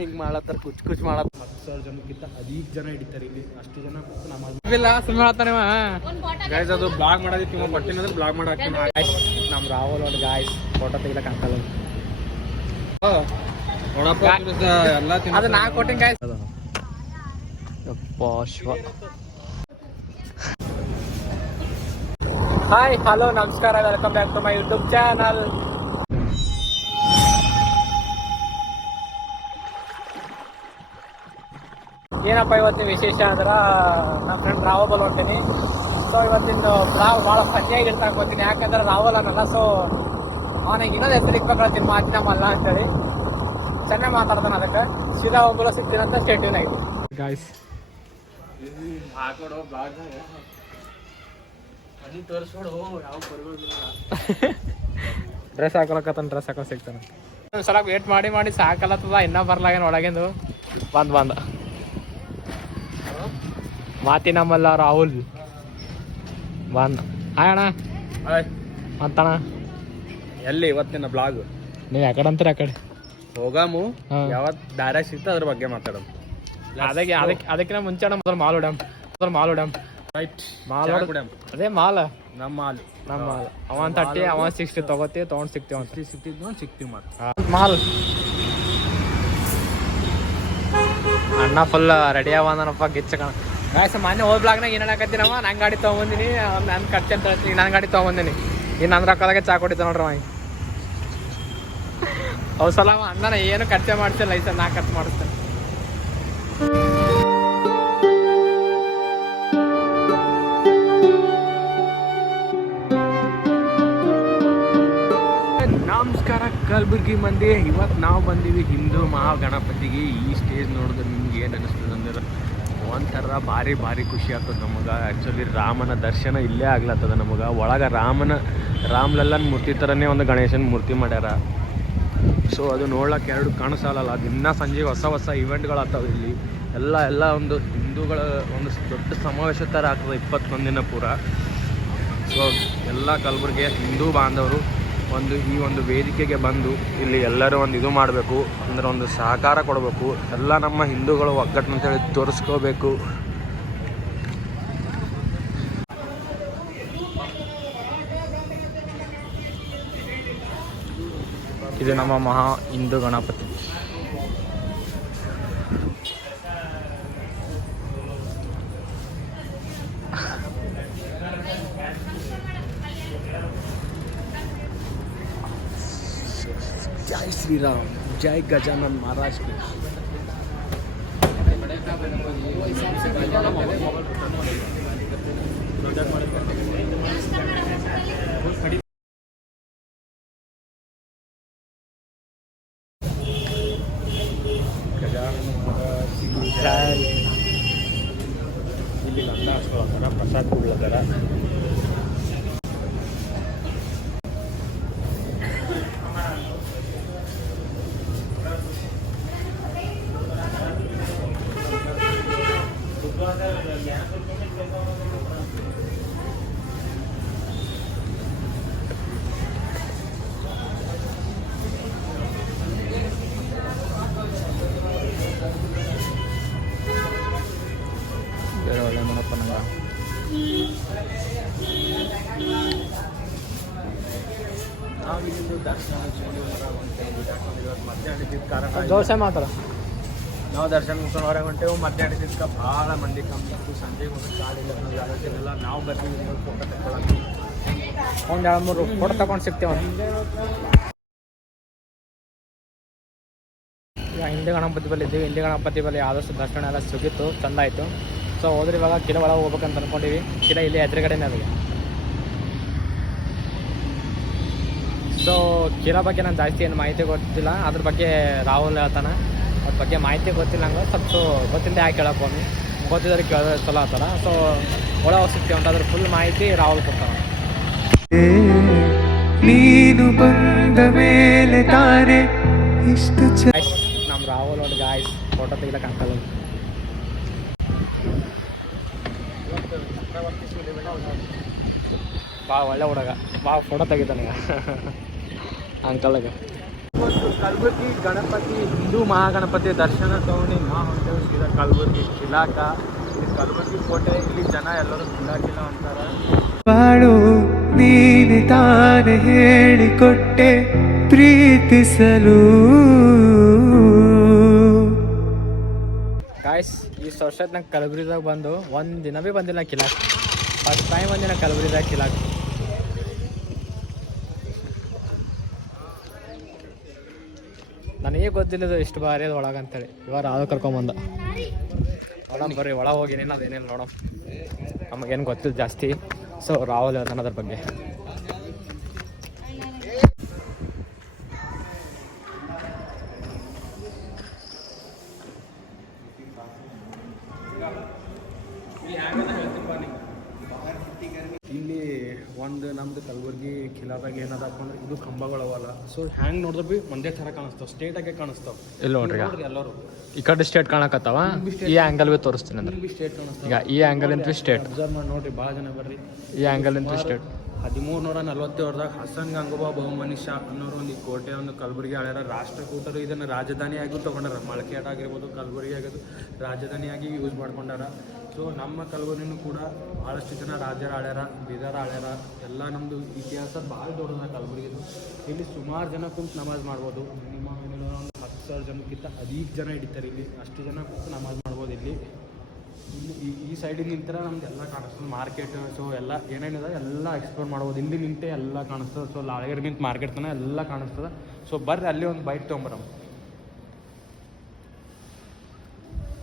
ಹಿಂಗೆ ಮಾಡತ್ತಾರ ಕುಚ್ ಮಾಡತ್ತ 10,000 ಜನಕ್ಕಿಂತ ಅಧಿಕ ಜನ ಹಿಡಿತಾರೆ ಇಲ್ಲಿ. ಅಷ್ಟು ಜನ ಗೈಸ್ ಅದು ಬ್ಲಾಗ್ ಮಾಡೋದಿತ್ತು. ಇವ ಬಟ್ಟಿನಂದ್ರೆ ಬ್ಲಾಗ್ ಮಾಡಕ್ಕೆ ನಮ್ಮ ರಾಹುಲ್ ಒಂದು ಗಾಯ್ಸ್ ಫೋಟೋ ತೆಗಿಲಕ್ಕೆ ಅಂತಲ್ಲ ನೋಡಪ್ಪ ಎಲ್ಲ ಅದು ನಾ ಕೊಟ್ಟಿನ ಗಾಯ್ಸ್. ಹಾಯ್ ಹಲೋ ನಮಸ್ಕಾರ, welcome back to my YouTube channel. ಏನಪ್ಪ ಇವತ್ತಿನ ವಿಶೇಷ ಅಂದ್ರೆ ನಮ್ಮ ಫ್ರೆಂಡ್ ರಾಹುಲ್ ಹೊಂಟೀನಿ. ಸೊ ಇವತ್ತಿನ ಬ್ಲಾಗ್ ಭಾಳ ಫನ್ನಿಯಾಗಿ ಇರ್ತಾ ಹೋಗ್ತೀನಿ. ಯಾಕಂದ್ರೆ ರಾಹುಲ್ ಅನ್ನಲ್ಲ, ಸೊ ಅವನಿಗೆ ಇನ್ನೊಂದು ಹೆಸರು ಇಕ್ಬೇಕಂತೀನಿ ಮಾತಿನ ಮಲ್ಲ ಅಂತೇಳಿ. ಚೆನ್ನಾಗಿ ಮಾತಾಡ್ತಾನೆ. ಅದಕ್ಕೆ ಸೀದಾ ಹೋಗಲು ಸಿಗ್ತೀನಂತ ಸ್ಟೇಟ್ಯೂನ್ ಆಗಿದೆ ಗಾಯ್ಸ್. ಹಾಕೊಡು ಬ್ಲಾಗ್ ತೋರಿಸ್ಕೊಡು ಯಾವ ಡ್ರೆಸ್ ಹಾಕೊಳಕತ್ತಾನ. ಡ್ರೆಸ್ ಹಾಕೋ ಸಿಗ್ತಾನೆ. ಒಂದ್ಸಲ ವೇಟ್ ಮಾಡಿ ಮಾಡಿ ಸಾಕಲ್ಲತ್ತದ. ಇನ್ನೂ ಬರ್ಲಾಗೇನು ಒಳಗಿಂದು ಬಂದ ಮಾತಿನ ಮಲ್ಲ ರಾಹುಲ್ ಬಂದ. ಅಣ್ಣ ಅಂತಣ ಎಲ್ಲಿ ಇವತ್ತಿನ ಬ್ಲಾಗ್ ನೀವು ಯಾಕಡೆ ಅಂತೀರ ಆ ಕಡೆ ಹೋಗಾಮು. ಯಾವತ್ತು ದಾರ್ಯಾಗ ಸಿಗ್ತ ಅದ್ರ ಬಗ್ಗೆ ಮಾತಾಡೋದು. ಅದಕ್ಕಿಂತ ಮುಂಚೆ ಮೊದಲು ಮಾಲ್ ಹೊಡ್ಯಾಮ್ ರೈಟ್. ಮಾಲ್ ಹೊಡ್ಯಾಮ್. ಅದೇ ಮಾಲ್ ನಮ್ಮ ಮಾಲ್ ಅವ 30 ಅವ 60 ತಗೋತೀವಿ, ತೊಗೊಂಡು ಸಿಗ್ತೀವಿ ಅಂತ ಸಿಗ್ತೀವಿ ಮಾಲ್. ಅಣ್ಣ ಫುಲ್ ರೆಡಿ ಅವನಪ್ಪ ಗಿಚ್ಚ ಕಣ ಗಾಯ್ಸ್. ಮೊನ್ನೆ ಹೋದ್ ಬ್ಲಾಗ್ನಾಗ ಏನು ಹೇಳಕತ್ತೀನವ, ನಂಗೆ ಗಾಡಿ ತೊಗೊಂಬಂದಿನಿ, ನನ್ನ ಖರ್ಚು ಅಂತ ಹೇಳ್ತೀನಿ. ನನ್ನ ಗಾಡಿ ತೊಗೊಂಬಂದಿನಿ, ಇನ್ನು ನನ್ನ ರೊಕ್ಕದಾಗೆ ಚಾ ಕೊಟ್ಟಿದ್ದ ನೋಡ್ರಿ ಅವ. ಅವ್ ಸಲ ಅಣ್ಣನ ಏನು ಖರ್ಚೆ ಮಾಡ್ತಿಲ್ಲ, ಲೈಸೆನ್ಸ್ ನಾ ಖರ್ಚು ಮಾಡಿಸ್ತೇನೆ. ನಮಸ್ಕಾರ ಕಲಬುರ್ಗಿ ಮಂದಿ. ಇವತ್ತು ನಾವು ಬಂದೀವಿ ಹಿಂದೂ ಮಹಾಗಣಪತಿಗೆ. ಈ ಸ್ಟೇಜ್ ನೋಡಿದ್ರೆ ನಿಮ್ಗೆ ಏನು ಅನಿಸ್ತದೆ ಅಂದ್ರೆ ಒಂಥರ ಭಾರಿ ಖುಷಿ ಆಗ್ತದೆ ನಮಗೆ. ಆ್ಯಕ್ಚುಲಿ ರಾಮನ ದರ್ಶನ ಇಲ್ಲೇ ಆಗ್ಲತ್ತದ ನಮಗೆ. ಒಳಗೆ ರಾಮ್ಲಲ್ಲನ ಮೂರ್ತಿ ಥರನೇ ಒಂದು ಗಣೇಶನ ಮೂರ್ತಿ ಮಾಡ್ಯಾರ. ಸೊ ಅದು ನೋಡ್ಲಿಕ್ಕೆ ಎರಡು ಕಾಣಿಸಲ್ಲ. ದಿನ ಸಂಜೆ ಹೊಸ ಇವೆಂಟ್ಗಳಾಗ್ತವೆ ಇಲ್ಲಿ. ಎಲ್ಲ ಒಂದು ಹಿಂದೂಗಳ ಒಂದು ದೊಡ್ಡ ಸಮಾವೇಶ ಥರ ಆಗ್ತದೆ 21 ದಿನ ಪೂರ. ಸೊ ಎಲ್ಲ ಕಲಬುರ್ಗಿಯ ಹಿಂದೂ ಬಾಂಧವರು ಈ ಒಂದು ವೇದಿಕೆಗೆ ಬಂದು ಇಲ್ಲಿ ಎಲ್ಲರೂ ಒಂದು ಇದು ಮಾಡಬೇಕು, ಅಂದರೆ ಒಂದು ಸಹಕಾರ ಕೊಡಬೇಕು. ಎಲ್ಲ ನಮ್ಮ ಹಿಂದೂಗಳು ಒಗ್ಗಟ್ಟು ಅಂತೇಳಿ ತೋರಿಸ್ಕೋಬೇಕು. ಇದು ನಮ್ಮ ಮಹಾ ಹಿಂದೂ ಗಣಪತಿ. जय श्री राम, जय गजानन महाराज की. ಇಲ್ಲಿ ಗಂಧ ಹಚ್ಕೊಳತ್ತಾರ, ಪ್ರಸಾದ ಕೊಡ್ಲತ್ತಾರ. ಒಳ್ಳೆ ನೋಡಪ್ಪ ನಂಗೆ. ನಾವಿಲ್ಲಿಂದು ದರ್ಶನ ಮಧ್ಯಾಹ್ನದ ಕಾರಣ ದೋಸೆ ಮಾತ್ರ ನಾವು ದರ್ಶನ ಮುಗಿಸ್ಕೊಂಡು ಹೊರಗೆ ಹೊಂಟೇವು. ಮಧ್ಯಾಹ್ನದಕ್ಕೆ ಭಾಳ ಮಂದಿ ಕಮ್ಮಿ ಇತ್ತು. ಸಂಜೆಗೆ ಒಂದು ಕಾಡಿಲ್ಲ ನಾವು ಬರ್ತೀವಿ ಫೋಟೋ ತಗೊಳಕ್ಕೆ. ಒಂದು 2-3 ಫೋಟೋ ತಗೊಂಡು ಸಿಗ್ತೇವೆ. ಈಗ ಹಿಂದೆ ಗಣಪತಿ ಬಲ್ಲಿ ಇದ್ದೀವಿ. ಹಿಂದೆ ಗಣಪತಿ ಬಲ್ಲಿ ಆದಷ್ಟು ದರ್ಶನ ಎಲ್ಲ ಸಿಗಿತ್ತು, ಚಂದ ಆಯಿತು. ಸೊ ಹೋದ್ರೆ ಇವಾಗ ಕಿಲ ಒಳಗೆ ಹೋಗ್ಬೇಕಂತ ಅಂದ್ಕೊಂಡಿವಿ. ಕಿಲ ಇಲ್ಲಿ ಎದುರುಗಡೆನೇ ಅದಕ್ಕೆ. ಸೊ ಕಿಲ ಬಗ್ಗೆ ನಾನು ಜಾಸ್ತಿ ಏನು ಮಾಹಿತಿ ಗೊತ್ತಿಲ್ಲ. ಅದ್ರ ಬಗ್ಗೆ ರಾಹುಲ್ ಹೇಳ್ತಾನೆ. ಅದ್ರ ಬಗ್ಗೆ ಮಾಹಿತಿ ಗೊತ್ತಿಲ್ಲ ನಂಗೆ. ಸ್ವಲ್ಪ ಗೊತ್ತಿಲ್ಲದೆ ಯಾಕೆ ಕೇಳಕ್ಕೆ ಹೋಗಿ, ಗೊತ್ತಿದ್ರೆ ಕೇಳಿದ್ರೆ ಚಲೋ ಆಗ್ತಾರ. ಸೊ ಒಳಗೆ ಸಿಗ್ತೀವಿ ಅಂತ ಅದ್ರ ಫುಲ್ ಮಾಹಿತಿ ರಾಹುಲ್ ಕೊಡ್ತಾನೆ. ನೀನು ಬಂದ ಮೇಲೆ ತಾನೆ ಇಷ್ಟು ನಮ್ಮ ರಾಹುಲ್ ಒಂದು ಗಾಯ್ಸ್ ಫೋಟೋ ತೆಗಿಲಕ್ಕೆ ಅಂತಲ್ಲ. ಭಾಳ ಒಳ್ಳೆ ಹುಡುಗ, ಭಾಳ ಫೋಟೋ ತೆಗಿತಾನೆ ಅಂಕಲ್ಗೆ. ಇವತ್ತು ಕಲಬುರ್ಗಿ ಗಣಪತಿ ಹಿಂದೂ ಮಹಾಗಣಪತಿ ದರ್ಶನ ತಗೊಂಡು ನಾವು ಹೊಂಟೇವೆ ಸೀದಾ ಕಲಬುರ್ಗಿ ಕಿಲಾಕ. ಇಲ್ಲಿ ಕಲಬುರ್ಗಿ ಕೋಟೆ, ಇಲ್ಲಿ ಜನ ಎಲ್ಲರೂ ಕಿಲ ಅಂತಾರೆ. ಬಾಳು ನೀನೆ ತಾನೆ ಹೇಳಿಕೊಟ್ಟೆ ಪ್ರೀತಿಸಲು. ಗಾಯ್ಸ್ ಈ ವರ್ಷದ ನಂಗೆ ಕಲಬುರ್ಗಿದಾಗ ಬಂದು ಒಂದು ದಿನ ಭೀ ಬಂದಿಲ್ಲ ಕಿಲಾಕ್. ಫಸ್ಟ್ ಟೈಮ್ ಬಂದಿನ ಕಲಬುರ್ಗಿದಾಗ ಕಿಲಾಕ್. ನನಗೆ ಗೊತ್ತಿಲ್ಲದು ಇಷ್ಟು ಬಾರಿ ಅದು ಒಳಗೆ ಅಂತೇಳಿ. ಇವಾಗ ಅದು ಕರ್ಕೊಂಬಂದ ನೋಡೋಣ ಬರ್ರಿ ಒಳಗೆ ಹೋಗಿ ಏನೇನು ಅದೇನೇನು ನೋಡೋಣ. ನಮಗೇನು ಗೊತ್ತಿಲ್ಲ ಜಾಸ್ತಿ, ಸೊ ರಾಹುಲ್ ಹೇಳ್ತಾನೆ ಅದ್ರ ಬಗ್ಗೆ. ಇಲ್ಲಿ ಒಂದು ನಮ್ದು ಕಲಬುರ್ಗಿ ಕಿಲಾದಾಗ ಏನದಪ್ಪ ಅಂದ್ರೆ ಇದು ಕಂಬಗಳವಲ್ಲ. ಸೊ ಹ್ಯಾಂಗ್ ನೋಡಿದ್ರೆ ಭೀ ಒಂದೇ ಥರ ಕಾಣಿಸ್ತಾವೆ, ಸ್ಟೇಟಾಗೆ ಕಾಣಿಸ್ತಾವೆ. ಇಲ್ಲಿ ನೋಡ್ರಿ ಎಲ್ಲರೂ ಈ ಕಡೆ ಸ್ಟೇಟ್ ಕಾಣಕತ್ತಾವ. ಈ ಆ್ಯಂಗಲ್ ಭೀ ತೋರಿಸ್ತೀನಿ ಅಂದ್ರೆ ಭೀ ಸ್ಟೇಟ್ ಕಾಣಿಸ್ತಾವೆ. ಈಗ ಈ ಆ್ಯಂಗಲ್ ಅಂತ ಸ್ಟೇಟ್, ಅಬ್ಸರ್ವ್ ಮಾಡಿ ನೋಡ್ರಿ, ಭಾಳ ಜನ ಬರ್ರಿ. ಈ ಆ್ಯಂಗಲ್ ಅಂತ ಸ್ಟೇಟ್. 1347ದಾಗ ಹಸನ್ ಗಂಗೋಬಾ ಬಹುಮನಿ ಶಾ ಅನ್ನೋರು ಒಂದು ಈ ಕೋಟೆ ಒಂದು ಕಲಬುರ್ಗಿ ಆಳ್ಯಾರ. ರಾಷ್ಟ್ರಕೂಟರು ಇದನ್ನು ರಾಜಧಾನಿಯಾಗಿ ತೊಗೊಂಡಾರ. ಮಳಕೇಡ್ ಆಗಿರ್ಬೋದು, ಕಲಬುರ್ಗಿ ಆಗೋದು ರಾಜಧಾನಿಯಾಗಿ ಯೂಸ್ ಮಾಡ್ಕೊಂಡಾರ. ಸೊ ನಮ್ಮ ಕಲಬುರ್ಗಿನೂ ಕೂಡ ಭಾಳಷ್ಟು ಜನ ರಾಜರ ಆಳ್ಯಾರ, ಬೀದರ್ ಆಳ್ಯಾರ. ಎಲ್ಲ ನಮ್ಮದು ಇತಿಹಾಸ ಭಾಳ ದೊಡ್ಡದ ಕಲಬುರ್ಗಿದು. ಇಲ್ಲಿ ಸುಮಾರು ಜನ ಕುಂತು ನಮಾಜ್ ಮಾಡ್ಬೋದು. ಮಿನಿಮಮ್ ಏನಿಲ್ಲ ಒಂದು 10,000 ಜನಕ್ಕಿಂತ ಅಧಿಕ ಜನ ಹಿಡಿತಾರೆ ಇಲ್ಲಿ. ಅಷ್ಟು ಜನ ಕುಂತು ನಮಾಜ್ ಮಾಡ್ಬೋದು ಇಲ್ಲಿ. ಇಲ್ಲಿ ಈ ಸೈಡಿಗೆ ನಿಂತರ ನಮ್ದು ಎಲ್ಲ ಕಾಣಿಸ್ತದೆ, ಮಾರ್ಕೆಟ್. ಸೊ ಎಲ್ಲ ಏನೇನಿದೆ ಎಲ್ಲ ಎಕ್ಸ್ಪ್ಲೋರ್ ಮಾಡ್ಬೋದು. ಇಲ್ಲಿ ನಿಂತೆ ಎಲ್ಲ ಕಾಣಿಸ್ತದೆ. ಸೊ ಲಾಳಗೇರಿ ನಿಂತು ಮಾರ್ಕೆಟ್ ತನಕ ಎಲ್ಲ ಕಾಣಿಸ್ತದೆ. ಸೊ ಬರ್ರಿ ಅಲ್ಲಿ ಒಂದು ಬೈಟ್ ತೊಗೊಂಬರಮ್ಮ.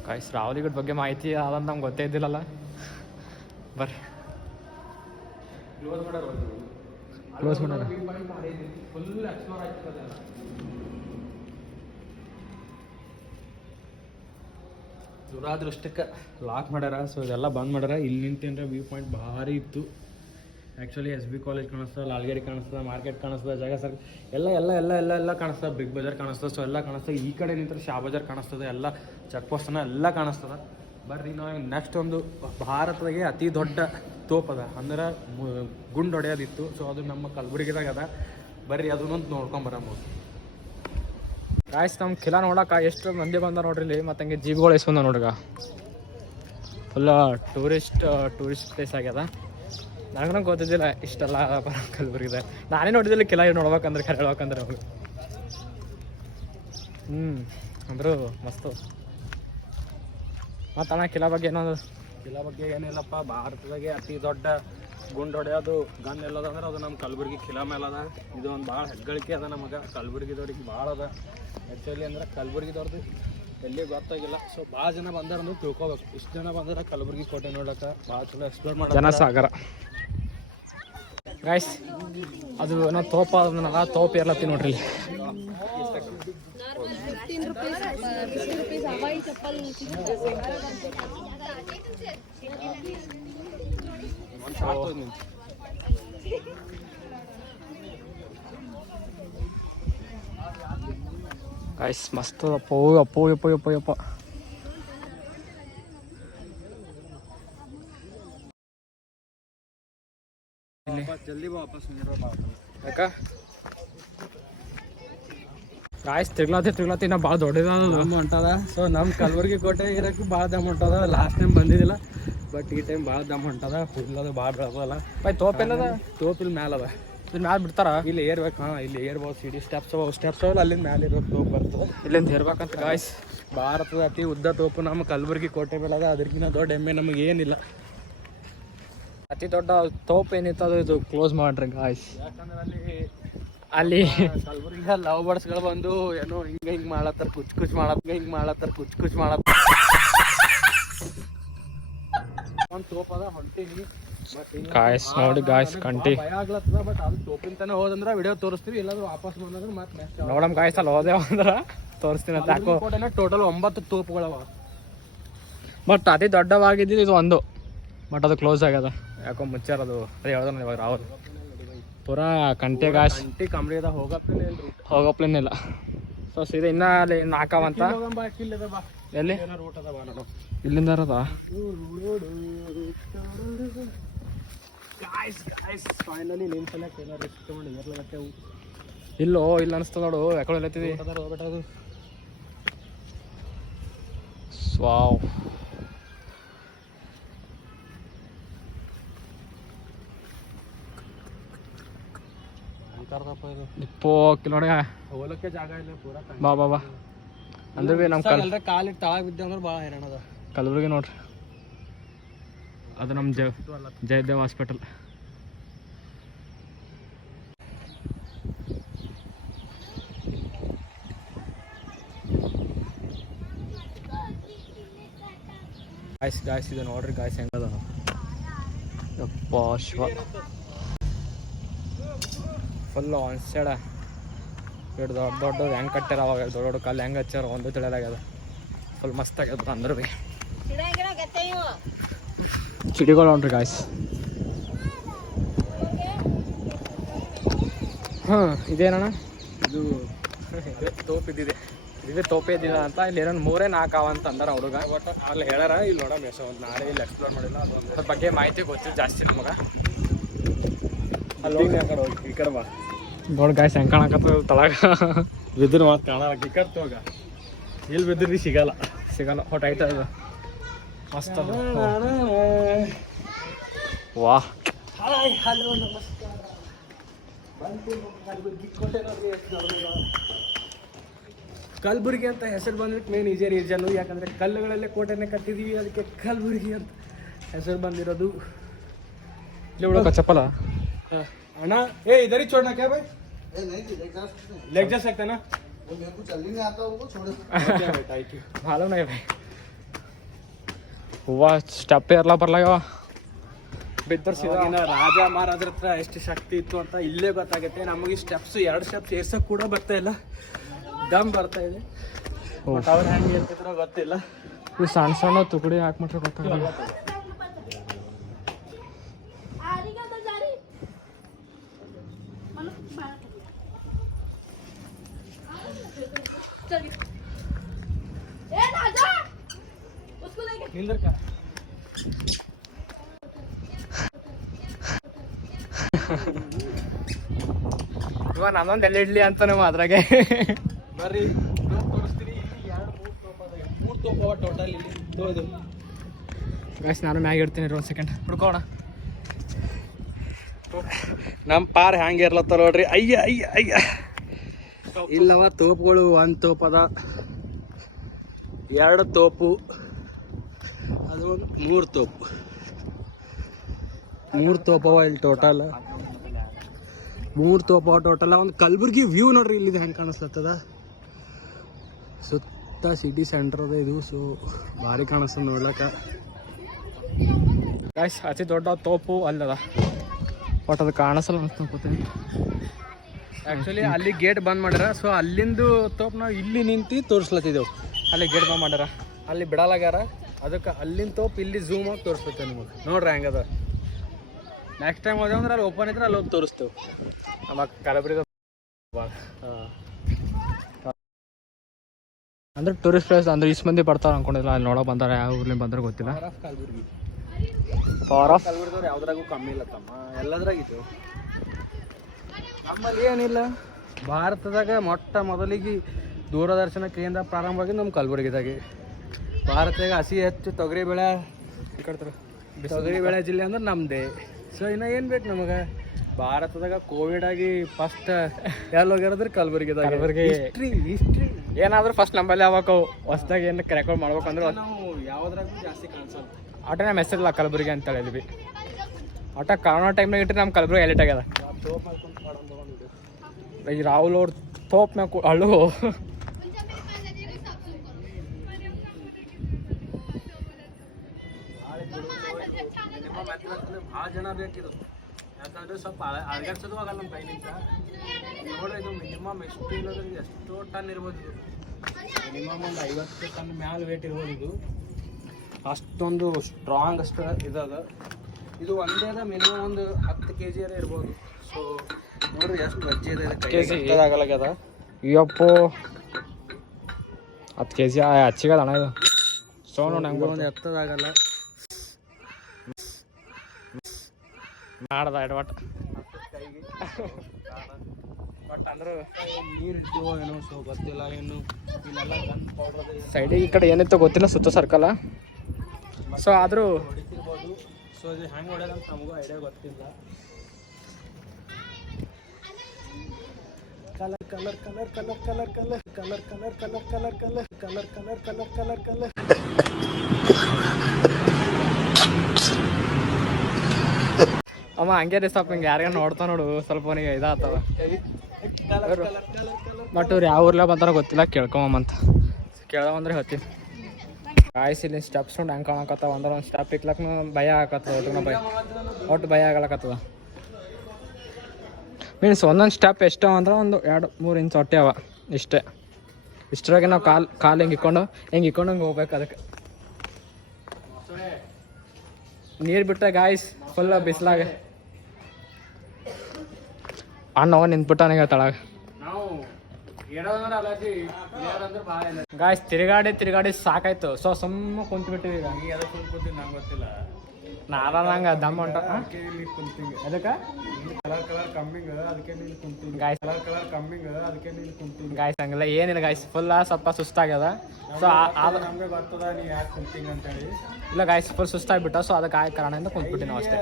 ಗಾಯ್ಸ್ ರಾಹುಲಿಗಡ್ ಬಗ್ಗೆ ಮಾಹಿತಿ ಅದಂತ ನಮ್ಗೆ ಗೊತ್ತೇ ಇದ್ದಿಲ್ಲಲ್ಲ. ಬರ್ರಿ ಕ್ಲೋಸ್ ಮಾಡೋರು ಕ್ಲೋಸ್ ಮಾಡೋಣ. ಫುಲ್ ಎಕ್ಸ್ಪ್ಲೋರ್ ಆಗ್ತದೆ. ದುರಾದೃಷ್ಟಕ್ಕೆ ಲಾಕ್ ಮಾಡ್ಯಾರ. ಸೊ ಇದೆಲ್ಲ ಬಂದ್ ಮಾಡ್ಯಾರ. ಇಲ್ಲಿ ನಿಂತೇನ್ರೆ ವ್ಯೂ ಪಾಯಿಂಟ್ ಭಾರಿ ಇತ್ತು. ಆ್ಯಕ್ಚುಲಿ SB ಕಾಲೇಜ್ ಕಾಣಿಸ್ತದೆ, ಲಾಲ್ಗೇರಿ ಕಾಣಿಸ್ತದೆ, ಮಾರ್ಕೆಟ್ ಕಾಣಿಸ್ತದೆ, ಜಾಗ ಸರ್ ಎಲ್ಲ ಎಲ್ಲ ಎಲ್ಲ ಎಲ್ಲ ಎಲ್ಲ ಕಾಣಿಸ್ತದೆ. ಬಿಗ್ ಬಜಾರ್ ಕಾಣಿಸ್ತದೆ. ಸೊ ಎಲ್ಲ ಕಾಣಿಸ್ತದೆ. ಈ ಕಡೆ ನಿಂತರೆ ಶಾ ಬಜಾರ್ ಕಾಣಿಸ್ತದೆ. ಎಲ್ಲ ಚೆಕ್ ಪೋಸ್ಟನ್ನ ಎಲ್ಲ ಕಾಣಿಸ್ತದೆ. ಬರ್ರಿ ನಾವು ನೆಕ್ಸ್ಟ್ ಒಂದು ಭಾರತದಾಗೆ ಅತಿ ದೊಡ್ಡ ತೋಪದ ಅಂದ್ರೆ ಗುಂಡು ಹೊಡೆಯೋದಿತ್ತು. ಸೊ ಅದು ನಮ್ಮ ಕಲಬುರ್ಗಿದಾಗ ಅದ. ಬರ್ರಿ ಅದನ್ನೊಂದು ನೋಡ್ಕೊಂಬರಮ್ಮ. ಗಾಯ್ಸ್ ನಮ್ಮ ಕಿಲಾ ನೋಡಕ್ಕೆ ಎಷ್ಟು ಮಂದಿ ಬಂದ ನೋಡ್ರಿ ಇಲ್ಲಿ. ಮತ್ತು ಹಂಗೆ ಜೀಬ್ಗಳು ಎಷ್ಟು ಬಂದ ನೋಡ್ರಿಗ. ಫುಲ್ಲ ಟೂರಿಸ್ಟ್ ಪ್ಲೇಸ್ ಆಗ್ಯದ. ನನಗೂ ಗೊತ್ತಿದ್ದಿಲ್ಲ ಇಷ್ಟೆಲ್ಲ ಕಲಬುರ್ಗಿದೆ. ನಾನೇ ನೋಡಿದ್ದಿಲ್ಲ ಕಿಲಾ ನೋಡ್ಬೇಕಂದ್ರೆ ಖರೆ ಹೇಳ್ಬೇಕಂದ್ರೆ ಅವ್ರು. ಅಂದರು ಮಸ್ತು. ಮತ್ತು ಅಣ್ಣ ಕಿಲಾ ಬಗ್ಗೆ ಏನೋ ಕಿಲಾ ಬಗ್ಗೆ ಏನಿಲ್ಲಪ್ಪ, ಭಾರತದಾಗೆ ಅತಿ ದೊಡ್ಡ ಗುಂಡು ಹೊಡೆಯೋದು ಗನ್ ಎಲ್ಲದ ಅಂದ್ರೆ ಅದು ನಮ್ಮ ಕಲಬುರ್ಗಿ ಕಿಲಾ ಮೇಲೆ ಅದ. ಇದು ಒಂದು ಭಾಳ ಹೆಗ್ಗಳಿಕೆ ಅದ ನಮಗೆ ಕಲಬುರ್ಗಿದವ್ರಿಗೆ ಭಾಳ ಅದ. ಆ್ಯಕ್ಚುಲಿ ಅಂದ್ರೆ ಕಲಬುರ್ಗಿದವ್ರದ್ದು ಎಲ್ಲಿ ಗೊತ್ತಾಗಿಲ್ಲ. ಸೊ ಭಾಳ ಜನ ಬಂದಾರ ಅಂದ್ರೆ ತಿಳ್ಕೊಬೇಕು. ಇಷ್ಟು ಜನ ಬಂದ್ರೆ ಕಲಬುರ್ಗಿ ಕೋಟೆ ನೋಡಕ್ಕೆ ಭಾಳ ಚಲೋ ಎಕ್ಸ್ಪ್ಲೋರ್ ಮಾಡಿ ಜನಸಾಗರ. ಗಾಯ್ಸ್ ಅದು ನಾವು ತೋಪ ಅದನ್ನ ತೋಪ ಇರ್ಲತ್ತಿ ನೋಡ್ರಿ ಇಲ್ಲಿ. ಗಾಯ್ಸ್ ಮಸ್ತ್ ಅಪ್ಪೋ ಅಪ್ಪೋ ಯಪ್ಪ ಯಪ್ಪ ಯಪ್ಪ. ಜಲ್ದಿ ವಾಪಸ್ ಯಾಕ ಗಾಯ್ಸ್ ತಿರ್ಗ್ಲಾತಿ ನಾ ಭಾಳ ದೊಡ್ಡದಾದ ದಮ್ ಹೊಂಟದ. ಸೊ ನಮ್ಮ ಕಲಬುರ್ಗಿ ಕೋಟೆ ಇರೋಕ್ಕೂ ಭಾಳ ದಮ್ ಹೊಂಟದ. ಲಾಸ್ಟ್ ಟೈಮ್ ಬಂದಿದ್ದಿಲ್ಲ, ಬಟ್ ಈ ಟೈಮ್ ಭಾಳ ದಮ್ ಹೊಂಟದ. ಹುಲ್ಲದು ಭಾಳ ಬೆಳೆದಲ್ಲ. ಬೈ ತೋಪೆಲ್ಲದ ತೋಪಿಲ್ ಮ್ಯಾಲ ಅದ. ಇಲ್ಲಿ ಮ್ಯಾಲೆ ಬಿಡ್ತಾರ. ಇಲ್ಲಿ ಏರ್ಬೇಕು. ಹಾಂ ಇಲ್ಲಿ ಏರ್ಬೋದು. ಸಿಡಿ ಸ್ಟೆಪ್ಸ್ ಅವಲ್ಲ ಅಲ್ಲಿಂದ ಮ್ಯಾಲೆ ಇರೋದು ತೋಪ್ ಬರ್ತದೆ. ಇಲ್ಲಿಂದ ಏರ್ಬೇಕಂತ ಗಾಯ್ಸ್. ಭಾರತದ ಅತಿ ಉದ್ದ ತೋಪು ನಮ್ಮ ಕಲಬುರ್ಗಿ ಕೋಟೆ ಮೇಲೆ ಅದ. ಅದಕ್ಕಿಂತ ದೊಡ್ಡ ಹೆಮ್ಮೆ ನಮಗೆ ಏನಿಲ್ಲ. ಅತಿ ದೊಡ್ಡ ತೋಪ್ ಏನಿತ್ತು ಅದು ಇದು ಕ್ಲೋಸ್ ಮಾಡ್ರಿ ಗಾಯ್ಸ್. ಯಾಕಂದ್ರೆ ಅಲ್ಲಿ ಕಲಬುರ್ಗಿ ಲವ್ ಬರ್ಡ್ಸ್ಗಳು ಬಂದು ಏನೋ ಹಿಂಗೆ ಮಾಡತ್ತಾರ, ಕುಚ್ ಮಾಡತ್ತಾರ. ಒಂದು ತೋಪ್ ಅದ ಹೊಂಟೀನಿ. ಗಾಯ್ಸ್ ನೋಡಿ ಗಾಯ್ಸ್ ಕಂಟಿ ಭಯ ಆಗ್ಲತ್ತದ. ಬಟ್ ಅದು ತೋಪಿಂತಾನೆ ಹೋದಂದ್ರೆ ವಿಡಿಯೋ ತೋರಿಸ್ತೀವಿ. ಇಲ್ಲಾಂದ್ರೆ ವಾಪಸ್ ಬಂದ್ರೆ ಮತ್ತೆ ನೆಕ್ಸ್ಟ್ ನೋಡಮ್ ಗಾಯ್ಸ್. ಅಲ್ಲಿ ಹೋದೇವ ಅಂದ್ರೆ ತೋರಿಸ್ತೀನಿ ಅಂತ. ಯಾಕೋ ಕೋಟೆನ ಟೋಟಲ್ 9 ತೋಪುಗಳವ. ಬಟ್ ಅತಿ ದೊಡ್ಡವಾಗಿದ್ದು ಇದು ಒಂದು. ಬಟ್ ಅದು ಕ್ಲೋಸ್ ಆಗ್ಯದ. ಯಾಕೋ ಮುಚ್ಚಾರ ಅದು. ಅದೇ ಹೇಳ್ದ ಇವಾಗ ರಾಹುಲ್ ಪೂರಾ ಕಂಟೆ ಗಾಯ್ಸ್. ಕಂಟಿ ಕಂಬ್ರಿದ ಹೋಗಪ್ಲೇನೆ ಇಲ್ಲ, ಹೋಗೋಪ್ಲೇನಿಲ್ಲ. ಸೊ ಸೀದಾ ಇನ್ನ ಅಲ್ಲಿ ನಾಕವಂತ. ಎಲ್ಲಿ ರೂಟ್ ಅದ ಬಾ ನೋಡು. ಇಲ್ಲಿಂದ ಅದ. ಗಾಯ್ಸ್ ಫೈನಲಿ ನಿಮ್ಮ ಸಲಕ್ಕೆ ಏನೋ ರಿಸ್ಕ್ ತಗೊಂಡು ಏರ್ಲತ್ತೇವು. ಇಲ್ಲೋ ಇಲ್ಲ ಅನಿಸ್ತದ ನೋಡು ಯಾಕಡೆ ಎಲ್ಲತ್ತಿದಿ ಸ್ವಾವ್ ಇಪ್ಪೋ ಕಿಲೋಡೆ ಹೋಲಕ್ಕೆ ಜಾಗ ಇಲ್ಲ ಪೂರ ಬಾ ಬಾ ಬಾ ಅಂದ್ರೆ ಭೀ ನಮ್ಮ ಕಾಲಿಟ್ಟು ತಳಗ ಬಿದ್ದೆ ಅಂದ್ರೆ ಭಾಳ ಹೈರಾಣ ಅದ. ಕಲಬುರ್ಗಿ ನೋಡ್ರಿ ಅದು ನಮ್ಮ ಜಯದೇವ್ ಹಾಸ್ಪಿಟಲ್. ಗಾಯ್ಸ್ ಇದು ನೋಡ್ರಿ ಗಾಯ್ಸ್ ಹೆಂಗದ ಯಪ್ಪ ಶಿವ ಫುಲ್ ಆನ್ ಸೈಡ ದೊಡ್ಡ ದೊಡ್ಡ ಹೆಂಗೆ ಕಟ್ಟಾರ ಅವಾಗ ದೊಡ್ಡ ದೊಡ್ಡ ಕಲ್ಲು ಹೆಂಗೆ ಹಚ್ಚಾರ ಒಂದು ತಿಳಿಯಲಾಗ್ಯದ. ಫುಲ್ ಮಸ್ತ್ ಆಗ್ಯದ ಅಂದ್ರೆ ಭೀ ಚಿಡಿಗಳು ನೋಡ್ರಿ ಗಾಯ್ಸ್. ಹಾಂ ಇದೇನಣ್ಣ ಇದು ತೋಪ್ ಇದ್ದಿದೆ ಇದು ತೋಪೆ ಇದ್ದಿಲ್ಲ ಅಂತ ಇಲ್ಲಿ ಏನೋ 3-4 ಅವ ಅಂತ ಅಂದಾರ ಹುಡುಗ. ಒಟ್ಟು ಅಲ್ಲಿ ಹೇಳ್ಯಾರ ಇಲ್ಲಿ ನೋಡೋ ಮೇಸ ಒಂದು ನಾಳೆ ಇಲ್ಲಿ ಎಕ್ಸ್ಪ್ಲೋರ್ ಮಾಡಿಲ್ಲ ಅದ್ರ ಬಗ್ಗೆ ಮಾಹಿತಿ ಗೊತ್ತಿಲ್ಲ ಜಾಸ್ತಿ ನಮಗೆ. ಅಲ್ಲಿ ಹೋಗಿ ಆ ಕಡೆ ಹೋಗಿ ಈ ಕಡೆ ಬಾ ನೋಡಿ ಗಾಯ್ಸ್ ಹೆಂಗೆ ಕಾಣಕತ್ತ ತಳಗ ಬಿದ್ದರು ಮಾತು ಕಾಣಲ್ಲ ಈ ಕಡೆ ತೋಗ ಎಲ್ಲಿ ಬಿದ್ರಿ ಸಿಗಲ್ಲ ಹೊಟ್ಟು ಐತೆ ಅದು ಮಸ್ತ್ ಅದು. ವಾಹ್ ಹಲೋ ನಮಸ್ಕಾರ. ಕಲಬುರ್ಗಿ ಅಂತ ಹೆಸರು ಬಂದ್ಬಿಟ್ಟು ಮೇನ್ ಇದೇ ರೀಸನ್ನು, ಯಾಕಂದರೆ ಕಲ್ಲುಗಳಲ್ಲೇ ಕೋಟೆನೇ ಕಟ್ಟಿದೀವಿ, ಅದಕ್ಕೆ ಕಲಬುರ್ಗಿ ಅಂತ ಹೆಸರು ಬಂದಿರೋದು. ಇಲ್ಲಿ ಹುಡುಗ ಚಪ್ಪಲ ಅಣ್ಣ ಏ ಇದರಿ छोड़ना क्या भाई लेग जा सकता ना वो मेरे को चलने नहीं आता वो छोड़ थैंक यू ಮಾಲೂಮ್ ನೈ ಭಾಯ್. ಹೂವ ಸ್ಟೆಪ್ ಏರ್ಲ ಬರ್ಲಾಗವ ಬಿದ್ದರು ಇವಾಗಿನ ರಾಜ ಮಹಾರಾಜರ ಹತ್ರ ಎಷ್ಟು ಶಕ್ತಿ ಇತ್ತು ಅಂತ ಇಲ್ಲೇ ಗೊತ್ತಾಗುತ್ತೆ ನಮಗೆ. ಸ್ಟೆಪ್ಸ್ 2 ಸ್ಟೆಪ್ಸ್ ಏರ್ಸಕ್ಕೆ ಕೂಡ ಬರ್ತಾ ಇಲ್ಲ, ದಮ್ ಬರ್ತಾ ಇದೆ. ಅವ್ರು ಹೆಂಗೆ ಹೇಳ್ತಿದ್ರೋ ಗೊತ್ತಿಲ್ಲ. ಇವು ಸಣ್ಣ ಸಣ್ಣ ತುಕಡಿ ಹಾಕ್ಬಿಟ್ರೆ ಗೊತ್ತಾಗಲ್ಲ. ಇವಾಗ ನನ್ನೊಂದು ಎಲ್ಲಿ ಇಡ್ಲಿ ಅಂತಾನೆ ಅದ್ರಾಗೆ ಬರ್ರಿ ತೋರಿಸ್ತೀರಿ. ಇಲ್ಲಿ 2-3 ತೋಪ ಟೋಟಲ್ ಇಲ್ಲಿ ತೋದು. ಗೈಸ್ ನಾನು ಮ್ಯಾಗ ಇಡ್ತೀನಿ ಒಂದು ಸೆಕೆಂಡ್ ಹುಡ್ಕೋಣ. ನಮ್ಮ ಪಾರ್ ಹ್ಯಾಂಗೆ ಇರ್ಲತ್ತ ನೋಡ್ರಿ. ಅಯ್ಯ ಅಯ್ಯ ಅಯ್ಯ ಇಲ್ಲವ ತೋಪುಗಳು. 1 ತೋಪ್ ಅದ, 2 ತೋಪು, ಅದು ಒಂದು 3 ತೋಪು. 3 ತೋಪವ ಇಲ್ಲಿ ಟೋಟಲ್. 3 ತೋಪವ ಟೋಟಲ್. ಒಂದು ಕಲಬುರ್ಗಿ ವ್ಯೂ ನೋಡ್ರಿ ಇಲ್ಲಿದೆ ಹೆಂಗೆ ಕಾಣಿಸ್ಲತ್ತದ. ಸುತ್ತ ಸಿಟಿ ಸೆಂಟರ್ ಅದ ಇದು. ಸೊ ಭಾರಿ ಕಾಣಿಸ್ತದೆ ನೋಡ್ಲಕ್ಕ. ಗೈಸ್ ಅತಿ ದೊಡ್ಡ ತೋಪು ಅಲ್ಲದ, ಒಟ್ಟು ಅದು ಕಾಣಿಸಲ್ಲ ಅನ್ಸ್ತೀನಿ. ಆ್ಯಕ್ಚುಲಿ ಅಲ್ಲಿ ಗೇಟ್ ಬಂದ್ ಮಾಡ್ಯಾರ. ಸೊ ಅಲ್ಲಿಂದು ತೋಪ್ ನಾವು ಇಲ್ಲಿ ನಿಂತು ತೋರಿಸ್ಲತ್ತಿದ್ದೆವು. ಅಲ್ಲಿ ಗೇಟ್ ಬಂದ್ ಮಾಡ್ಯಾರ, ಅಲ್ಲಿ ಬಿಡಲಾಗ್ಯಾರ. ಅದಕ್ಕೆ ಅಲ್ಲಿಂದ ತೋಪ್ ಇಲ್ಲಿ ಝೂಮ್ ಆಗಿ ತೋರಿಸ್ತೇವೆ ನಿಮಗೆ. ನೋಡ್ರಿ ಹೆಂಗದ. ನೆಕ್ಸ್ಟ್ ಟೈಮ್ ಹೋದೆವು ಅಂದ್ರೆ ಅಲ್ಲಿ ಓಪನ್ ಇದ್ರೆ ಅಲ್ಲಿ ಹೋಗಿ ತೋರಿಸ್ತೇವೆ. ನಮ್ಮ ಕಲಬುರ್ಗಿ ಭಾಳ ಅಂದ್ರೆ ಟೂರಿಸ್ಟ್ ಪ್ಲೇಸ್ ಅಂದ್ರೆ ಇಷ್ಟು ಮಂದಿ ಬರ್ತಾರೆ ಅನ್ಕೊಂಡಿಲ್ಲ. ಅಲ್ಲಿ ನೋಡೋ ಬಂದಾರೆ, ಯಾವ ಊರ್ಲಿಂದ ಬಂದ್ರೆ ಗೊತ್ತಿಲ್ಲ. ಕಲಬುರ್ಗಿ ಪವರ್ ಆಫ್ ಕಲಬುರ್ಗಿದವ್ರು ಯಾವ್ದ್ರಾಗೂ ಕಮ್ಮಿ ಇಲ್ಲ ತಮ್ಮ, ಎಲ್ಲದ್ರಾಗಿತ್ತು. ನಮ್ಮಲ್ಲಿ ಏನಿಲ್ಲ. ಭಾರತದಾಗ ಮೊಟ್ಟ ಮೊದಲಿಗೆ ದೂರದರ್ಶನ ಕೇಂದ್ರ ಪ್ರಾರಂಭವಾಗಿ ನಮ್ಮ ಕಲಬುರ್ಗಿದಾಗೆ. ಭಾರತದಾಗ ಅತಿ ಹೆಚ್ಚು ತೊಗರಿ ಬೆಳೆ ಈ ಕಡೆ ತೊಗರಿ ಬೆಳೆ ಜಿಲ್ಲೆ ಅಂದ್ರೆ ನಮ್ಮದೇ. ಸೊ ಇನ್ನು ಏನು ಬೇಕು ನಮಗೆ. ಭಾರತದಾಗ ಕೋವಿಡ್ ಆಗಿ ಫಸ್ಟ್ ಎಲ್ಲಿ ಹೋಗಿರೋದ್ರೆ ಕಲಬುರ್ಗಿದಾಗ. ಕಲಬುರ್ಗಿ ಹಿಸ್ಟ್ರಿ ಏನಾದರೂ ಫಸ್ಟ್ ನಂಬಲ್ಲಿ ಯಾವಾಗ ಹೊಸ್ದಾಗಿ ಏನು ರೆಕಾರ್ಡ್ ಮಾಡ್ಬೇಕಂದ್ರೆ ನಾವು ಯಾವುದ್ರಾಗೂ ಜಾಸ್ತಿ ಕಾಣಿಸಲ್ಲ. ಆಟ ನಮ್ಮ ಹೆಸರಿಲ್ಲ ಕಲಬುರ್ಗಿ ಅಂತ ಹೇಳಿದ್ವಿ. ಆಟ ಕಾಣೋ ಟೈಮ್ನಾಗ ಇಟ್ಟರೆ ನಮ್ಮ ಕಲಬುರ್ಗಿ ಎಲಿಟ್ ಆಗ್ಯದ. ಈ ರಾಹುಲ್ ಅವ್ರ ತೋಪ್ ಮ್ಯಾಗ ಹಳ್ಳು ಭಾಳ ಜನ ಬೇಕಿದ್ರು, ಯಾಕಂದ್ರೆ ಸ್ವಲ್ಪ ಅಳಗಾಡ್ಸೋದು ಆಗಲ್ಲ ನಮ್ಮ ಕೈಲಿಂದ. ನೋಡ್ರಿ ಇದು ಮಿನಿಮಮ್ ಎಷ್ಟು ಇಲ್ಲದ್ರೆ ಎಷ್ಟೋ ಟನ್ ಇರ್ಬೋದು. ಇದು ಮಿನಿಮಮ್ ಒಂದು 50 ಟನ್ ಮ್ಯಾಲೆ ವೇಟ್ ಇರ್ಬೋದು. ಇದು ಅಷ್ಟೊಂದು ಸ್ಟ್ರಾಂಗ್ ಅಷ್ಟು ಇದಾಗ. ಇದು ಒಂದೇ ಮಿನಿಮಮ್ ಒಂದು 10 kg ಇರ್ಬೋದು. ಸೊ ನೋಡ್ರಿ ಎಷ್ಟು ವಜ್ಜೆ ಇದೆ. ಆಗಲಾಗ್ಯದ. ಅಯ್ಯಪ್ಪೋ 10 kg ಹಚ್ಚಿಗದ ಅಣ್ಣ ಇದು. ಸೌಂಡ್ ನಂಗೆ ಒಂದು ಎತ್ತದಾಗಲ್ಲ. ಮಾಡ್ದ ಎಡವಟ್ ಬಟ್ ಅಂದ್ರೂ ನೀರು ಏನೋ ಸೊ ಗೊತ್ತಿಲ್ಲ ಏನು ಇಲ್ಲೆಲ್ಲ ಗನ್ ಪೌಡರ್ ಸೈಡಿಗೆ ಈ ಕಡೆ ಏನಿತ್ತು ಗೊತ್ತಿಲ್ಲ ಸುತ್ತ ಸರ್ಕಲ್. ಸೊ ಆದರೂ ಹೊಡಿತಿರ್ಬೋದು. ಸೊ ಇದು ಹೆಂಗೆ ಹೊಡೆಯೋದಂತ ನಮಗೂ ಐಡಿಯಾ ಗೊತ್ತಿಲ್ಲ. Colour colour colour colour colour colour colour colour colour colour colour colour colour colour colour colour ಅಮ್ಮ ಹಂಗೆ ರೀ ಸ್ವಲ್ಪ ಹಿಂಗೆ ಯಾರಿಗ ನೋಡ್ತಾ ನೋಡು ಸ್ವಲ್ಪ ಅವನಿಗೆ ಇದಾಗ್ತವ. ಬಟ್ ಇವ್ರು ಯಾವ ಊರ್ಲ ಬಂತಾರ ಗೊತ್ತಿಲ್ಲ, ಕೇಳ್ಕೊಂಬಂತ ಕೇಳವಂದ್ರೆ ಹೇಳ್ತೀನಿ. ಗಾಯ್ಸ್ ಇಲ್ಲಿ ಸ್ಟೆಪ್ಸ್ ನೋಡಿ ಹೆಂಗೆ ಕಾಣಕತ್ತಾವ ಅಂದ್ರೆ ಒಂದು ಸ್ಟೆಪ್ ಇಕ್ಲಕ್ನು ಭಯ ಆಗತ್ತದ, ಒಟ್ಟು ಭಯ ಆಗಲಕತ್ತದ. ಮೀನ್ಸ್ ಒಂದೊಂದು ಸ್ಟೆಪ್ ಎಷ್ಟು ಅಂದ್ರೆ ಒಂದು 2-3 ಇಂಚ್ ಹೊಟ್ಟೆ ಅವ ಇಷ್ಟೇ. ಇಷ್ಟರಾಗೆ ನಾವು ಕಾಲು ಹಿಂಗೆ ಇಕ್ಕೊಂಡು ಹಿಂಗೆ ಹೋಗ್ಬೇಕು. ಅದಕ್ಕೆ ನೀರು ಬಿಟ್ಟರೆ ಗಾಯ್ಸ್ ಫುಲ್ ಬಿಸಿಲಾಗ ಅಣ್ಣವ ನಿಂತ್ಬಿಟ್ಟ ನನಗೆ ತಳಗ. ಗಾಯ್ಸ್ ತಿರುಗಾಡಿ ಸಾಕಾಯ್ತು. ಸೊ ಸುಮ್ಮ ಕುಂತ್ಬಿಟ್ಟಿವಿ ಈಗ. ನಂಗೆ ಗೊತ್ತಿಲ್ಲ, ನಂಗೆ ದಮ್ ಹೊಂಟ ಅದಕ್ಕೆ ಕಲರ್ ಕಲರ್ ಕಮ್ಮಿಂಗ್ ಅದಕ್ಕೆ ನೀನು ಕುಂತೀನಿ. ಗಾಯ್ಸ್ ಕಲರ್ ಕಲರ್ ಕಮ್ಮಿಂಗ್ ಅದಕ್ಕೆ ನೀನು ಕುಂತೀನಿ. ಗಾಯ್ಸ್ ಹಂಗಿಲ್ಲ ಏನಿಲ್ಲ ಗಾಯ್ಸ್, ಫುಲ್ ಸ್ವಲ್ಪ ಸುಸ್ತಾಗ್ಯದ. ಸೊ ನಮಗೆ ಬರ್ತದ ನೀ ಯಾಕೆ ಕುಂತೀನಿ ಅಂತೇಳಿ. ಇಲ್ಲ ಗಾಯ್ಸ್ ಫುಲ್ ಸುಸ್ತಾಗ್ಬಿಟ್ಟ. ಸೊ ಅದಕ್ಕೆ ಆ ಕಾರಣದಿಂದ ಕುಂತ್ಬಿಟ್ಟು ನಾವು ಅಷ್ಟೇ.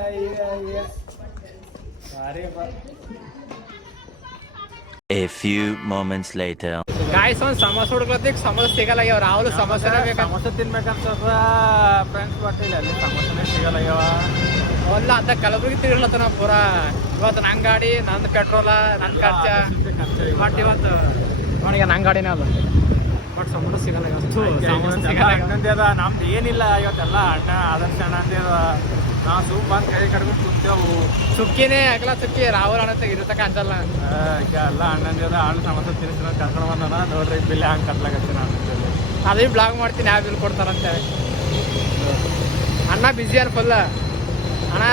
A few moments later. Guys ಒಂದು ಸಮೋಸ ಹುಡುಕ್ಲತ್ತಿಗೆ ಸಮೋಸ ಸಿಗಲ್ಲ. ಇವ್ ರಾಹುಲ್ ಸಮೋಸನೇ ಬೇಕು. ಸಮೋಸ ತಿನ್ಬೇಕಂತದ ಫ್ರೆಂಡ್ಸ್, ಬಟ್ ಇಲ್ಲ ಅಲ್ಲಿ ಸಮೋಸನೇ ಸಿಗಲ್ಲ. ಅಲ್ಲ ಅದ ಕಲಬುರ್ಗಿ ತಿರ್ಗ್ಲತ್ತ ನಾವು ಪೂರಾ. ಇವತ್ತು ನನ್ನ ಗಾಡಿ, ನಂದು ಪೆಟ್ರೋಲ, ನನ್ನ ಖರ್ಚ. ಬಟ್ ಇವತ್ತು ಅವನಿಗೆ ನನ್ನ ಗಾಡಿನೇ ಅಲ್ಲ. ಬಟ್ ಸಮೋಸ ಸಿಗಲ್ಲ. ಅಣ್ಣಂದೇ ಅದ, ನಮ್ದು ಏನಿಲ್ಲ ಇವತ್ತೆಲ್ಲ ಅಣ್ಣ ಆದರ್ಶ ಅಣ್ಣಂದೇ ಅದ. ನಾವು ಸೂಪ್ ಬಂದು ಕೈ ಕಡ್ಕೊಂಡು ಕುಂತೇವು. ಸುಕ್ಕಿನೇ ಅಗಲ ಸುಕ್ಕಿ ರಾಹುಲ್ ಅಣ್ಣ ಇರತಕ್ಕ ಅನ್ಸಲ್ಲ. ಎಲ್ಲ ಅಣ್ಣಂದೇ ಅದ. ಹಣ್ಣು ಸಮೋಸ ತಿನ್ನಿಸ್ಕೊಂಡು ಕರ್ಕೊಂಡು ಬಂದನ. ನೋಡ್ರಿ ಬಿಲ್ ಹಂಗೆ ಕಟ್ಲಾಗತ್ತೆ ನಾನು ಅದೇ ಬ್ಲಾಗ್ ಮಾಡ್ತೀನಿ, ಯಾವ ಬಿಲ್ ಕೊಡ್ತಾರಂತೆ. ಅಣ್ಣ ಬಿಸಿ ಅನ್ ಫುಲ್ ಅಣ್ಣ.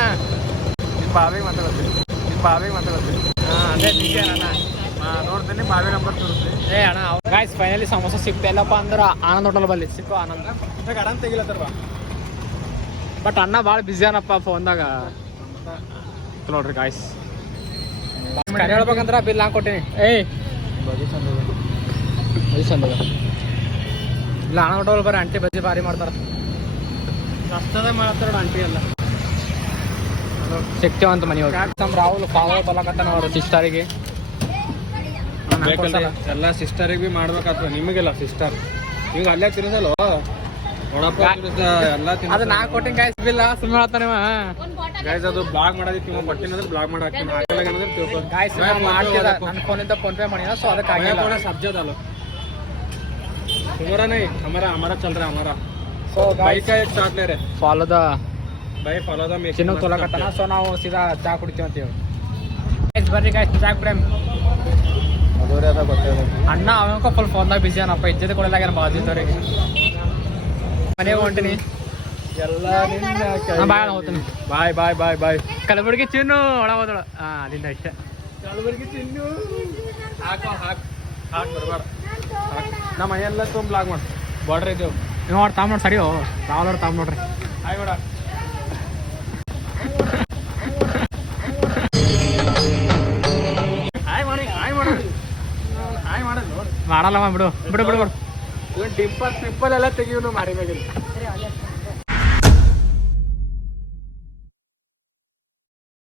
ನಿಮ್ಮ ಬಾವಿಗೆ ಮಾತಾಡ್ತೀನಿ. ಹಾಂ ಅದೇ ಬಿಸಿ ಅಣ್ಣ. ನೋಡ್ತೀನಿ ಬಾವಿ ನಂಬರ್ ತೋರಿಸಿ. ಅಣ್ಣ ಗಾಯ್ಸ್ ಫೈನಲಿ ಸಮೋಸ ಸಿಗ್ತಾ ಇಲ್ಲಪ್ಪ ಅಂದ್ರೆ ಆನಂದ್ ಹೋಟೆಲ್ ಬಲ್ಲಿ ಸಿಕ್ಕೋ ಆನಂದ್. ಅಣ್ಣ ತೆಗಿಲತ್ತಾರ. ಬಟ್ ಅಣ್ಣ ಭಾಳ ಬಿಸಿ ಅನಪ್ಪ ಫೋನ್ದಾಗ. ನೋಡ್ರಿ ಗಾಯ್ಸ್ ಹೇಳ್ಬೇಕಂದ್ರೆ ಬಿಲ್ ಹಾಕಿ ಕೊಟ್ಟಿನಿ. ಬಜಿ ಚಂದ ಇಲ್ಲ ಅಣ್ಣ ಹೋಟೆಲ್ ಬರ್ರಿ. ಆಂಟಿ ಬಜ್ಜಿ ಭಾರಿ ಮಾಡ್ತಾರ. ಕಷ್ಟದ ಮಾಡ್ತಾರ ಆಂಟಿ ಎಲ್ಲ. ಸಿಗ್ತೇವಂತ ಮನೆ ಹೋಗಿ. ನಮ್ಮ ರಾಹುಲ್ ಕಾವ ಬಲಕತ್ತಾನ ಅವರು ಸಿಸ್ಟರಿಗೆ. ಎಲ್ಲ ಸಿಸ್ಟರಿಗೆ ಭೀ ಮಾಡ್ಬೇಕಾಗ್ತದೆ. ನಿಮಗೆಲ್ಲ ಸಿಸ್ಟರ್ ಈಗ ಅಲ್ಲೇ ತಿನ್ನೋದಲ್ಲ ನೋಡಪ್ಪ. ಎಲ್ಲ ಅದು ನಾ ಕೊಟ್ಟಿನ ಗಾಯ್ಸ್ ಬಿಲ್ ಸುಮ್ಮನೆ ಹೇಳ್ತಾನೆ ಗೈಸ್. ಅದು ಬ್ಲಾಗ್ ಮಾಡೋದಕ್ಕೆ ನೀವು ಕೊಟ್ಟಿನಂದ್ರೆ ಬ್ಲಾಗ್ ಮಾಡಾಕ್ತೀನಿ. ಹಾಕಲಾಗಂದ್ರೆ ತಿಳ್ಕೊ. ಗಾಯ್ಸ್ ಮಾಡ್ತಿದ ನನ್ನ ಫೋನಿಂದ ಫೋನ್ ಪೇ ಮಾಡಿದ. ಸೊ ಅದಕ್ಕೆ ಆಗಿಲ್ಲ. ಸಬ್ಜದ तुम्हारा नहीं हमारा हमारा चल रहा है हमारा. ಸೊ भाई का एक चाट ले रहे ಫಾಲೋ ದ भाई फॉलो द मेक ಚಿನ್ನ ತೊಲಕತ್ತಾನ. ಸೊ ನಾವು ಸೀದಾ ಚಾ ಕುಡಿತೀವಿ ಅಂತೀವಿ. ಗಾಯ್ಸ್ ಬರ್ರಿ ಗಾಯ್ಸ್ ಚಾ ಕುಡಿಯಮ್. ಅದೋರೆ ಅದ ಗೊತ್ತಿಲ್ಲ. ಅಣ್ಣ ಅವನಕ ಫುಲ್ ಫೋನ್ದಾಗ ಬಿಸಿ ಅನಪ್ಪ. ಇಜ್ಜತೆ ಕೊಡಲಾಗ್ಯಾರ ಬಾಜಿದವ್ರಿಗೆ. ಮನೆಗೆ ಹೊಂಟಿನಿ. ಎಲ್ಲ ಬಾಯ್ ಹೋಗ್ತೀನಿ. ಬಾಯ್ ಬಾಯ್ ಬಾಯ್ ಬಾಯ್. ಕಲಬುರ್ಗಿ ಚಿನ್ನು ಒಳ ಹೋದಳು. ಅಲ್ಲಿಂದ ಇಷ್ಟೇ. ಕಲಬುರ್ಗಿ ತಿನ್ನು ಹಾಕೋ ಹಾಕ್ ಬರ್ಬೇಡ. ನಮ್ಮ ಮನೆಯೆಲ್ಲ ತುಂಬ ಬ್ಲಾಗ್ ಮಾಡಿ ಬಾರ್ಡ್ರ್ ಇದ್ದೇವೆ. ನೀವು ಅವ್ರು ತಾವ್ ನೋಡಿ ಸರಿ ರಾಹುಲ್ ಅವ್ರು ತಾವ್ ನೋಡ್ರಿ. ಹಾಯ್ ಮೇಡ. ಹಾಯ್ ಮಾಡಿ ಹಾಯ್ ಮಾಡೋದು ಹಾಯ್ ಮಾಡೋದು ನೋಡಿ. ಮಾಡಲ್ಲಮ್ಮ ಬಿಡು ಬಿಡು ಬಿಡು ಬಿಡು. ಇವನ್ ಡಿಂಪಲ್ ಪಿಂಪಲ್ ಎಲ್ಲ ತೆಗಿಯೋನು ಮಾರಿ ಮ್ಯಾಗಿಲ್ಲ.